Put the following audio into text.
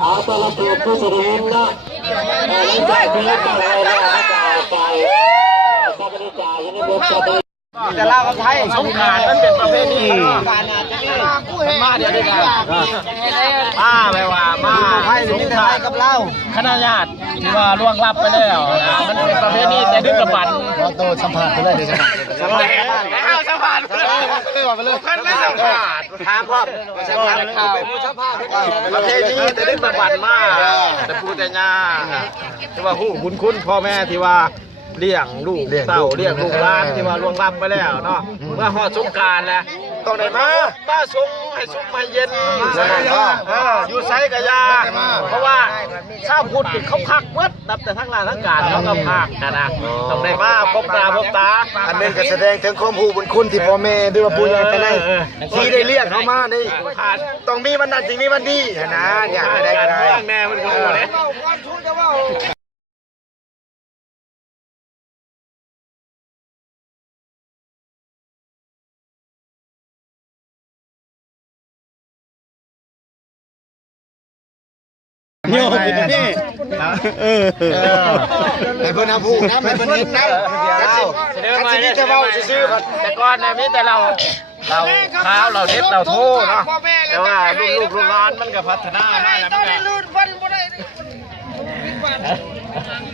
เอาตัวละตัวผู้สุรินทร์นะหลังจากที่เราไปสัปดาห์ยังไม่หมดจะได้แต่ลาวกับไทยสงกรานต์มันเป็นประเพณีการอาจจะมาเดี๋ยวนี้กันมาไปว่ามาไทยสงกรานต์กับเราคณะญาติที่ว่าล่วงลับไปแล้วนะมันเป็นประเพณีแต่ดึกดำบรรพ์โตสัมผัสไปเลยเดี๋ยวสัมผัสแล้วสัมผัสไปเลยไปเลยเพิ่นไม่สัมผัสถามพ่อสัมผัสข่าวประเพณีแต่ดึกดำบรรพ์มาแต่ปู่แต่ย่าที่ว่าฮู้บุญคุณพ่อแม่ที่ว่าเลี้ยงลูกเต่าเลี้ยงลูกหลานที่ว่าล่วงลับไปแล้วเนาะเมื่อฮอดสงกรานต์แล้วต้องได้มาป้าสงให้สุกมาเย็นอยู่ไซกะยาเพราะว่าชาวพุทธเขาพักเมื่อนับแต่ทั้งลานทั้งการเขาก็พักนะต้องได้มาพบตาอันนี้ก็แสดงถึงความฮู้บุญคุณที่พ่อแม่ด้วยว่าปู่ย่าตายายที่ได้เลี้ยงเขามานี่ต้องมีวันนั้นจึงมีวันดีนะเนี่ยได้กันแม่มันก็โอ้เลยโยมเป็นนี่แต่เพิ่นเอาผู้นะเพิ่นเห็นนะกันสิมีแต่เว้าซื่อๆแต่ก่อนเนี่ยมีแต่เราข้าวเราเด็ดเราโทเนาะแต่ว่าลูกหลานมันก็พัฒนามาแล้วมันก็